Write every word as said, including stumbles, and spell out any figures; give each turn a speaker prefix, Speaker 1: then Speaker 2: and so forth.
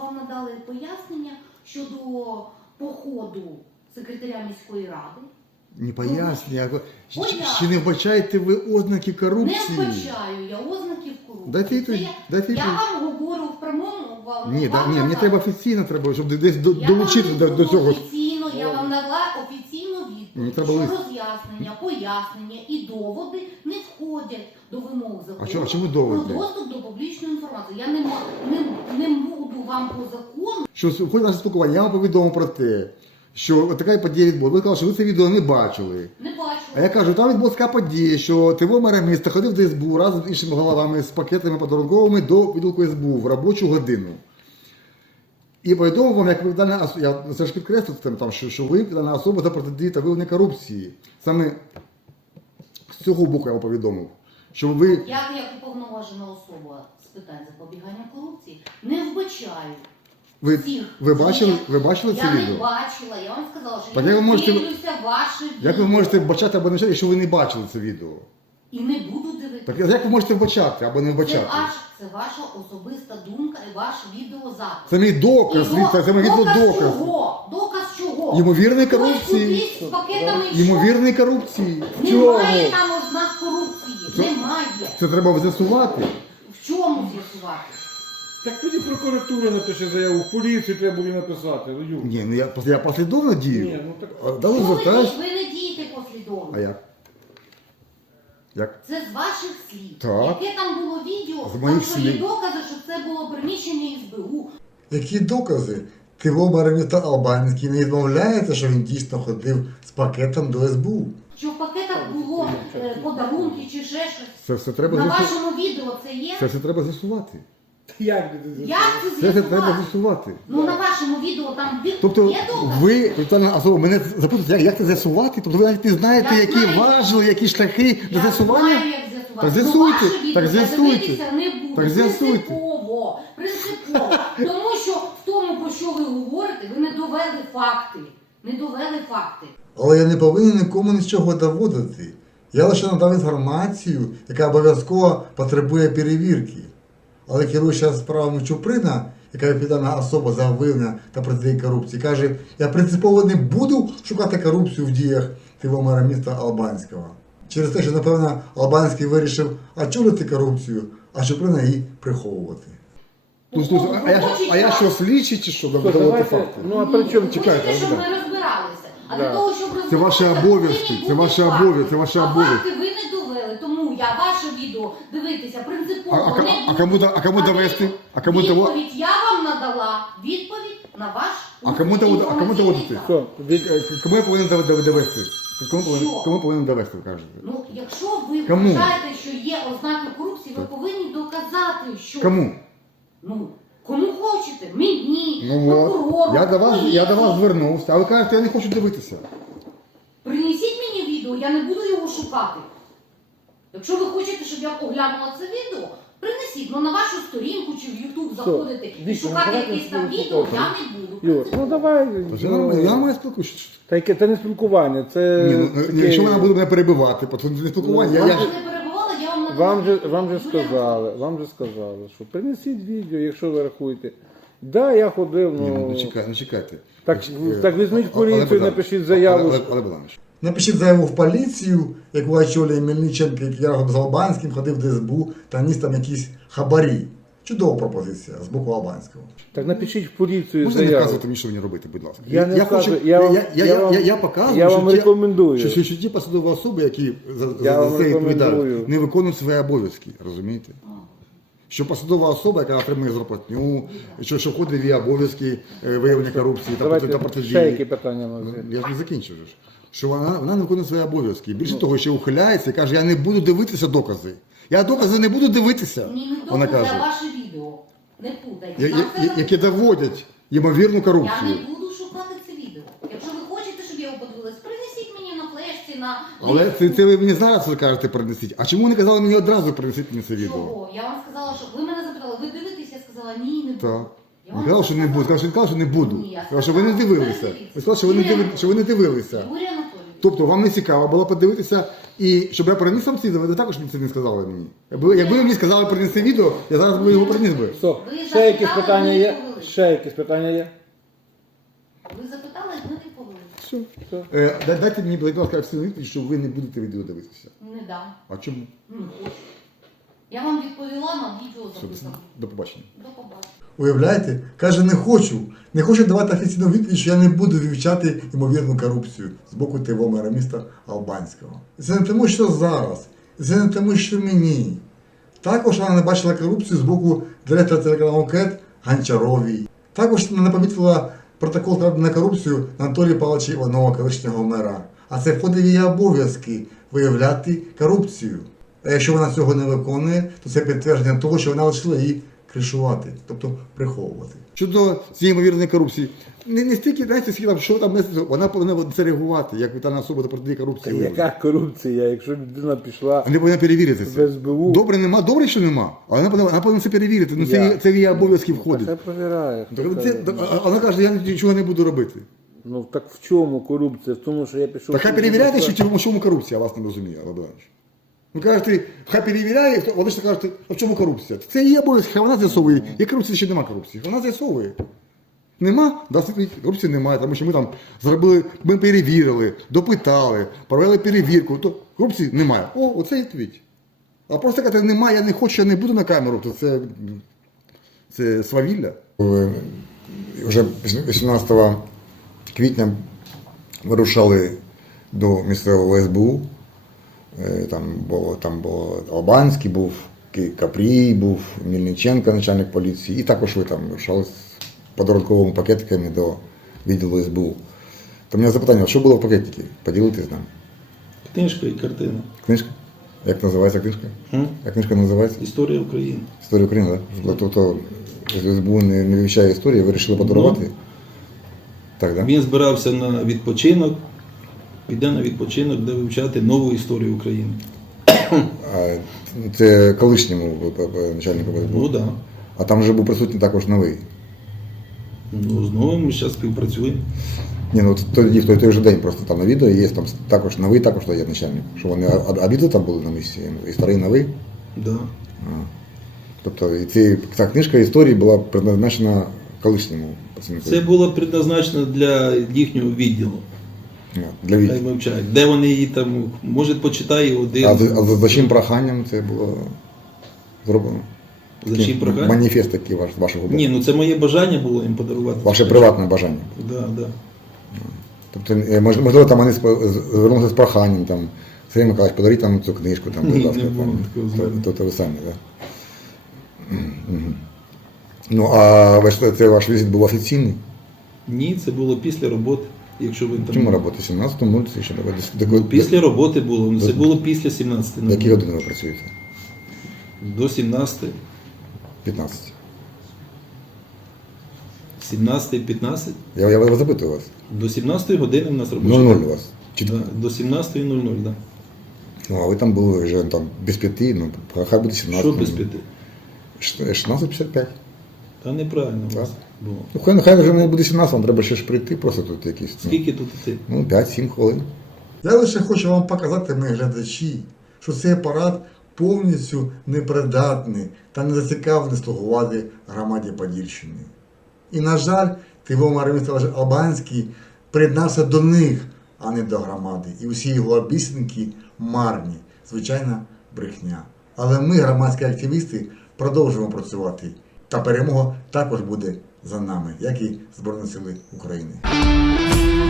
Speaker 1: вам надали пояснення щодо походу секретаря міської ради.
Speaker 2: Не пояснює, а чи,
Speaker 1: Пояснює.
Speaker 2: чи не вбачаєте ви ознаки корупції?
Speaker 1: Не вбачаю я ознаків корупції.
Speaker 2: Дайте
Speaker 1: Це
Speaker 2: відповідь,
Speaker 1: я,
Speaker 2: дайте
Speaker 1: я
Speaker 2: відповідь.
Speaker 1: вам говорю в прямому, вам,
Speaker 2: Ні, да,
Speaker 1: вам
Speaker 2: ні, мені
Speaker 1: надала.
Speaker 2: треба офіційно, треба, щоб десь до,
Speaker 1: Я
Speaker 2: долучити
Speaker 1: вам
Speaker 2: до, до цього.
Speaker 1: Офіційно, я вам надала офіційну
Speaker 2: Мені
Speaker 1: відповідь,
Speaker 2: треба
Speaker 1: що
Speaker 2: лист.
Speaker 1: роз'яснення, пояснення і доводи не входять до вимог закону
Speaker 2: А чому- а чому доводи?
Speaker 1: про доступ до публічної інформації. Я не, ма- не, не буду вам по закону.
Speaker 2: Що в ході нашого спілкування я вам повідомив про те, що от така подія відбулася. Ви сказали, що ви це відео не бачили.
Speaker 1: Не бачу.
Speaker 2: А я кажу, там відбулася така подія, що ТВ мера міста ходив до ес бе у разом з іншими головами з пакетами подарунковими до відділку ес бе у в робочу годину. І повідомив вам, як відповідальна особа, я це ж підкреслив, там, що, що ви відповідальна особа за протидії та виявлення корупції. Саме з цього боку я вам повідомив, що ви...
Speaker 1: Я, як уповноважена особа з питань запобігання корупції, не вбачаю
Speaker 2: Ви,
Speaker 1: всіх.
Speaker 2: ви, бачили,
Speaker 1: дій.
Speaker 2: ви бачили це
Speaker 1: Я
Speaker 2: відео?
Speaker 1: не бачила, я вам сказала, що
Speaker 2: Так
Speaker 1: я
Speaker 2: як ви
Speaker 1: не
Speaker 2: можете-
Speaker 1: дивлюся ваше відео.
Speaker 2: Як ви можете вбачати або не вбачати, якщо ви не бачили це відео?
Speaker 1: І не буду дивитися.
Speaker 2: Так як ви можете вбачати або не
Speaker 1: Це,
Speaker 2: вбачати?
Speaker 1: ваш, це ваша особиста думка і ваш відеозапис.
Speaker 2: Це мій доказ,
Speaker 1: І
Speaker 2: Віта, це мій
Speaker 1: доказ
Speaker 2: відеодоказ.
Speaker 1: чого? Доказ чого?
Speaker 2: Ймовірної
Speaker 1: Хтось
Speaker 2: корупції.
Speaker 1: кудись з пакетами йшов.
Speaker 2: Ймовірної корупції. В
Speaker 1: Немає
Speaker 2: чому?
Speaker 1: там ознак корупції.
Speaker 2: Це-
Speaker 1: Немає.
Speaker 2: Це треба з'ясувати.
Speaker 1: В чому з'ясувати?
Speaker 3: Так тоді прокуратура напише заяву, в поліцію треба було написати. Ну, Юр.
Speaker 2: Ні, ну я, я послідовно дію.
Speaker 3: Ні, ну так.
Speaker 2: А, Дали
Speaker 1: Що ви,
Speaker 2: звертаюсь.
Speaker 1: ді- ви не дієте послідовно.
Speaker 2: А як? Як?
Speaker 1: Це з ваших слів.
Speaker 2: Так.
Speaker 1: Яке там було відео,
Speaker 2: З
Speaker 1: там
Speaker 2: моїх
Speaker 1: що є
Speaker 2: слів.
Speaker 1: докази, що це було приміщення ес бе у.
Speaker 2: Які докази? ТВ мера міста Албанський не відмовляється, що він дійсно ходив з пакетом до ес бе у.
Speaker 1: Що в пакетах було е, подарунки чи ще щось.
Speaker 2: Це все треба
Speaker 1: На
Speaker 2: з'ясувати.
Speaker 1: вашому відео це є?
Speaker 2: Це все треба з'ясувати.
Speaker 3: Як ти це?
Speaker 1: Як це
Speaker 2: Це все треба
Speaker 1: з'ясувати?
Speaker 2: з'ясувати.
Speaker 1: Ну на вашому відео там ві-
Speaker 2: Тобто
Speaker 1: є докази?
Speaker 2: ви, відповідальна особа, мене запитуєте, як, як це з'ясувати? Тобто ви навіть не знаєте,
Speaker 1: Я
Speaker 2: які
Speaker 1: знаю.
Speaker 2: важили, які шляхи до
Speaker 1: Я
Speaker 2: з'ясування?
Speaker 1: знаю, як з'ясувати.
Speaker 2: Так
Speaker 1: Ну,
Speaker 2: з'ясуйте,
Speaker 1: ваше відео
Speaker 2: так
Speaker 1: я
Speaker 2: з'ясуйте.
Speaker 1: дивитися не буду.
Speaker 2: Так з'ясуйте.
Speaker 1: Принципово. Принципово. Тому що в тому, про що ви говорите, ви не довели факти. Не довели факти.
Speaker 2: Але я не повинен нікому нічого доводити. Я лише надав інформацію, яка обов'язково потребує перевірки. Але керуюча справами Чуприна, яка відповідальна особа за виявлення та протидії корупції, каже, я принципово не буду шукати корупцію в діях ТВ мера міста Албанського. Через те, що, напевно, Албанський вирішив очолити корупцію, а Чуприна її приховувати.
Speaker 1: Ну, ну, а я- а я що,
Speaker 2: слідчий чи що?
Speaker 3: Що, давайте, ну а при чому
Speaker 1: ви
Speaker 3: чекайте?
Speaker 1: хочете, щоб
Speaker 3: Альбіна?
Speaker 1: ми розбиралися. А
Speaker 3: Да.
Speaker 1: для того, щоб розбиратися,
Speaker 2: ваші обов'язки,
Speaker 1: повинні
Speaker 2: це
Speaker 1: бути
Speaker 2: ваші
Speaker 1: факти.
Speaker 2: обов'язки, це ваші
Speaker 1: А
Speaker 2: обов'язки.
Speaker 1: факти ви не довели, тому я ваше відео дивитися принципово
Speaker 2: А- а-
Speaker 1: не
Speaker 2: а
Speaker 1: буду.
Speaker 2: кому до- а кому довести? А кому того-
Speaker 1: Відповідь я вам надала. Відповідь на ваш
Speaker 2: А кому довод- а кому доводити?
Speaker 1: інформаційний
Speaker 3: Що?
Speaker 2: Від- Кому я повинен дов- дов- довести? Кому повинен,
Speaker 1: Що?
Speaker 2: кому повинен довести, ви кажете?
Speaker 1: Ну, якщо ви
Speaker 2: Кому?
Speaker 1: вважаєте, що є ознаки корупції, ви повинні доказати, що...
Speaker 2: Кому?
Speaker 1: Ну, кому хочете, мені,
Speaker 2: Ну от,
Speaker 1: прокурору,
Speaker 2: я до вас, я до вас
Speaker 1: поліції.
Speaker 2: звернувся, а ви кажете, я не хочу дивитися.
Speaker 1: Принесіть мені відео, я не буду його шукати. Якщо ви хочете, щоб я оглянула це відео, принесіть, ну на вашу сторінку чи в Ютуб заходити і
Speaker 3: Віктор,
Speaker 1: шукати
Speaker 3: ну, давайте
Speaker 1: якесь там
Speaker 3: спілкуємося.
Speaker 1: відео, я не буду.
Speaker 3: Юр, ну давай.
Speaker 2: Я нормально, я маю спілкуюся.
Speaker 3: Та яке це не спілкування, це.
Speaker 2: Ні, ну,
Speaker 3: таке-
Speaker 2: ні, якщо вона буде мене перебивати, то це не спілкування. Я,
Speaker 1: Я
Speaker 2: я,
Speaker 1: ж
Speaker 2: ж-
Speaker 1: не перебувала, я вам надала.
Speaker 3: Вам же, вам же
Speaker 1: Юлія
Speaker 3: сказали, вам же сказали, що принесіть відео, якщо ви рахуєте. Да, я ходив,
Speaker 2: Ні, ну,
Speaker 3: ну.
Speaker 2: ну, чекай, ну чекайте.
Speaker 3: Так,
Speaker 2: Е,
Speaker 3: так візьміть
Speaker 2: Олег
Speaker 3: поліцію,
Speaker 2: Богданович,
Speaker 3: напишіть заяву.
Speaker 2: Олег- Олег Богданович. Напишіть заяву в поліцію, яку очолює Мельниченко, який разом з Албанським ходив до ес бе у та ніс там якісь хабарі. Чудова пропозиція з боку Албанського.
Speaker 3: Так напишіть в поліцію
Speaker 2: Можна не
Speaker 3: заяву.
Speaker 2: вказувати мені, що мені робити, будь ласка.
Speaker 3: Я не
Speaker 2: хочу,
Speaker 3: вказую, я вам-
Speaker 2: я, я,
Speaker 3: я
Speaker 2: я,
Speaker 3: вам-
Speaker 2: я, я показую,
Speaker 3: я
Speaker 2: що,
Speaker 3: вам
Speaker 2: ті-
Speaker 3: рекомендую.
Speaker 2: що, що, що ті посадові особи, які за, за,
Speaker 3: Я
Speaker 2: за
Speaker 3: вам
Speaker 2: це
Speaker 3: рекомендую.
Speaker 2: відповідають, не виконують свої обов'язки, розумієте? Що посадова особа, яка отримує зарплатню, що, що входить в її обов'язки е, виявлення корупції та,
Speaker 3: Давайте
Speaker 2: та протидії.
Speaker 3: ще які питання у нас є.
Speaker 2: Я ж не закінчив. же ж. Що вона, вона не виконує свої обов'язки. Більше того, ще ухиляється і каже, я не буду дивитися докази. Я докази не буду дивитися.
Speaker 1: Ні, не
Speaker 2: Вона
Speaker 1: докази,
Speaker 2: каже,
Speaker 1: а ваше відео. Не путайте.
Speaker 2: я-
Speaker 1: Там
Speaker 2: я-
Speaker 1: це
Speaker 2: я- які доводять ймовірну
Speaker 1: Я
Speaker 2: корупцію.
Speaker 1: не буду шукати це відео. Якщо ви хочете, щоб я його подивилась, принесіть мені на флешці, на...
Speaker 2: Але це, це ви мені зараз ви кажете принесіть. А чому не казали мені одразу принесіть мені це відео?
Speaker 1: Чого? Я вам сказала, що... Ви мене запитали, ви дивитесь? Я сказала, ні, не буду.
Speaker 2: Так.
Speaker 1: Я
Speaker 2: Не
Speaker 1: вам
Speaker 2: казав, що не буду. Сказав, що не казав, що не буду.
Speaker 1: Ні, я
Speaker 2: Сказав, що ви не
Speaker 1: сказала,
Speaker 2: дивилися.
Speaker 1: передивіться.
Speaker 2: Ви сказали, що ви не,
Speaker 1: Юрій
Speaker 2: диви... що ви не дивилися.
Speaker 1: Юрій Анатолійович.
Speaker 2: Тобто вам не цікаво було подивитися, і щоб я приніс вам ці відео, ви також це не сказали мені. Якби, якби ви мені сказали принести відео, я зараз би його приніс би.
Speaker 3: Стоп,
Speaker 1: Ви
Speaker 3: ще якісь
Speaker 1: запитали,
Speaker 3: питання
Speaker 1: ви
Speaker 3: є?
Speaker 1: відповіли. відповіли.
Speaker 3: Ще якісь питання є?
Speaker 1: Ви запитали, ми відповіли.
Speaker 3: Все, все.
Speaker 2: Е, да- дайте мені, будь ласка, всю відповідь, що ви не будете відео дивитися.
Speaker 1: Не дам.
Speaker 2: А чому?
Speaker 1: Не хочу. Я вам відповіла на відео
Speaker 2: Все,
Speaker 1: записано.
Speaker 2: до побачення.
Speaker 1: До побачення.
Speaker 2: Уявляєте? Каже, не хочу. Не хочу давати офіційну відповідь, що я не буду вивчати ймовірну корупцію з боку ТВ мера міста Албанського. І це не тому, що зараз. І це не тому, що мені. Також вона не бачила корупцію з боку директора телеканалу КЕТ Гончаровій. Також вона не помітила протокол на корупцію Анатолія Павловича Іванова, колишнього мера. А це входить в її обов'язки виявляти корупцію. А якщо вона цього не виконує, то це підтвердження того, що вона лишила її кришувати, тобто приховувати. Щодо цієї ймовірної корупції, не, не стільки, знаєте, скільки там, що там, не- вона повинна це реагувати, як вітальна особа до протидії корупції.
Speaker 3: Яка корупція, якщо людина пішла
Speaker 2: Вони повинні перевірити
Speaker 3: в
Speaker 2: це.
Speaker 3: ес бе у?
Speaker 2: Добре нема, добре, що нема, але вона повинна, вона повинна це перевірити, ну це,
Speaker 3: Я.
Speaker 2: її- це в її обов'язки входить.
Speaker 3: Це перевіряє.
Speaker 2: Так, це, а вона каже, я нічого не буду робити.
Speaker 3: Ну так в чому корупція? В тому, що я пішов...
Speaker 2: Так хай перевіряєте, що в чому корупція, я вас не розумію, Володимирович. Ви кажете, хай перевіряє, вони ж кажуть, а в чому корупція? Це її обов'язки, хай вона з'ясовує. Є корупція, ще нема корупції. Вона з'ясовує. Нема? Да, корупції немає, тому що ми там зробили, ми перевірили, допитали, провели перевірку, то корупції немає. О, оце відповідь. А просто казати, немає, я не хочу, я не буду на камеру, то це, це свавілля. Вже вісімнадцятого квітня вирушали до місцевого ес бе у. Там було, там було Албанський, був Капрій, був Мільниченко, начальник поліції, і також ви там вирушали з подарунковими пакетиками до відділу ес бе у. То в мене запитання, що було в пакетикі? Поділитись з нами.
Speaker 4: Книжка і картина.
Speaker 2: Книжка? Як називається книжка?
Speaker 4: М?
Speaker 2: Як книжка називається?
Speaker 4: Історія України.
Speaker 2: Історія України, так? Тобто ес бе у не, не вивчає історію, вирішили подарувати?
Speaker 4: Ну.
Speaker 2: Так, так?
Speaker 4: Він збирався на відпочинок, піде на відпочинок, де вивчати нову історію України.
Speaker 2: А це колишньому начальнику ес бе у?
Speaker 4: Ну так. Да.
Speaker 2: А там вже був присутній також новий.
Speaker 4: Ну, знову ми зараз співпрацюємо.
Speaker 2: Ні, ну тоді в той, той же день просто там на відео є там також новий, також є начальник. Що вони обіди там були на місці, і старий, і новий.
Speaker 4: Да.
Speaker 2: А. Тобто і ці, ця книжка історії була предназначена колишньому працівнику.
Speaker 4: Це було предназначено для їхнього відділу.
Speaker 2: А, для
Speaker 4: Хай
Speaker 2: відео.
Speaker 4: вивчають. Де вони її там, може почитає один.
Speaker 2: А, за- а за, за чим проханням це було зроблено?
Speaker 4: За чим проханням?
Speaker 2: Маніфест такий ваш, вашого боку.
Speaker 4: Ні, ну це моє бажання було їм подарувати.
Speaker 2: Ваше приватне бажання.
Speaker 4: Да, да.
Speaker 2: Тобто, е, мож- можливо, там вони спо- з- звернулися з проханням, там, Сергій Миколаївич, подаріть там цю книжку, там, будь
Speaker 4: Ні,
Speaker 2: ласка.
Speaker 4: не було
Speaker 2: там.
Speaker 4: такого
Speaker 2: То-
Speaker 4: звернення.
Speaker 2: Тобто ви самі, так? Мгм. Ну, а ви ж- це ваш візит був офіційний?
Speaker 4: Ні, це було після роботи. Якщо ви
Speaker 2: В
Speaker 4: там.
Speaker 2: чому робота? сімнадцятому році? Що таке? Десь-
Speaker 4: Ну,
Speaker 2: таке-
Speaker 4: після роботи було. Ну, Це було після сімнадцяти.
Speaker 2: До які години ви працюєте?
Speaker 4: До сімнадцяти.
Speaker 2: п'ятнадцять.
Speaker 4: сімнадцяти п'ятнадцять.
Speaker 2: Я, я вас запитую вас.
Speaker 4: До сімнадцятої години в нас робочий
Speaker 2: нуль нуль
Speaker 4: день.
Speaker 2: у вас. Чи-
Speaker 4: Да, до сімнадцятої нуль нуль, да.
Speaker 2: Ну, а ви там були вже там без п'яти, ну, хай буде сімнадцять.
Speaker 4: Що без п'яти?
Speaker 2: шістнадцять п'ятдесят п'ять.
Speaker 4: Та неправильно у
Speaker 2: Так.
Speaker 4: вас було.
Speaker 2: Ну, хай, хай вже не буде сімнадцять, вам треба ще ж прийти, просто тут якісь. ну,
Speaker 4: Скільки тут іти?
Speaker 2: Ну, п'ять-сім хвилин. Я лише хочу вам показати, мої глядачі, що цей апарат повністю непридатний та не зацікавлений слугувати громаді Подільщини. І, на жаль, ТВ мер міста Албанський приєднався до них, а не до громади. І усі його обіцянки марні. Звичайна брехня. Але ми, громадські активісти, продовжуємо працювати. Та перемога також буде за нами, як і Збройні Сили України.